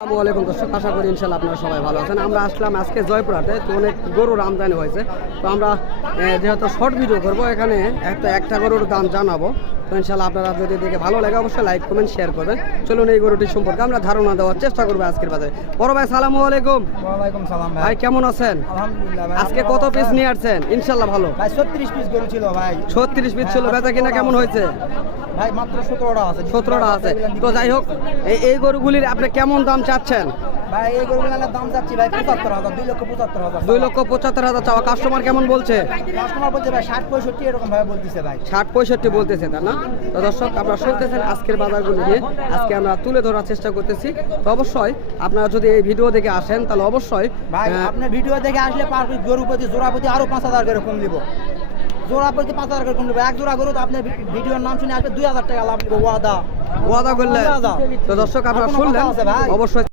আসসালামু আলাইকুম দর্শক, আশা করি ইনশাল্লাহ আপনারা সবাই ভালো আছেন। আমরা আসলাম আজকে জয়পুরহাটে, তো অনেক গরুর আমদানি হয়েছে। তো আমরা যেহেতু শর্ট ভিডিও করবো, এখানে একটা গরুর দাম জানাবো। তো ইনশাল্লাহ আপনারা যদি দেখে ভালো লাগে অবশ্যই লাইক কমেন্ট শেয়ার করবেন। চলুন এই গরুটির সম্পর্কে আমরা ধারণা দেওয়ার চেষ্টা করবো আজকের বাজারে। বড় ভাই সালামু আলাইকুম। ওয়ালাইকুম সালাম ভাই, কেমন আছেন? আলহামদুলিল্লাহ ভাই। আজকে কত পিস নিয়ে আসছেন? ইনশাল্লাহ ভালো। ভাই 36 পিস গরু ছিল ভাই। 36 পিস ছিল, বেচা কিনা কেমন হয়েছে? ভাই মাত্র 17টা আছে। 17টা আছে। তো যাই হোক, এই গরুগুলির আপনি কেমন দাম চাচ্ছেন? ভাই এই গরুগুলোর দাম যাচ্ছে ভাই 75,000, 2,75,000। 2,75,000 চাওয়া। কাস্টমার কেমন বলছে? কাস্টমার বলছে ভাই 60-65 এরকম ভাবে বলতেছে ভাই। 60-65 বলতেছে, তাই না? তো দর্শক, আপনারা শুনতেছেন আজকের বাজারগুলো নিয়ে আজকে আমরা তুলে ধরার চেষ্টা করতেছি। তো অবশ্যই আপনারা যদি এই ভিডিও দেখে আসেন তাহলে অবশ্যই ভাই আপনার ভিডিও দেখে আসলে পার পিস গরু প্রতি জোড়া প্রতি আরো 5,000 করে কম দিব। জোড়া প্রতি 5,000 করে কম দিব। এক জোড়া গরু তো আপনার ভিডিওর নাম শুনে আসবে 2,000 টাকা লাভ দিব। ওয়াদা করলে। তো দর্শক, আপনারা শুনলেন অবশ্যই।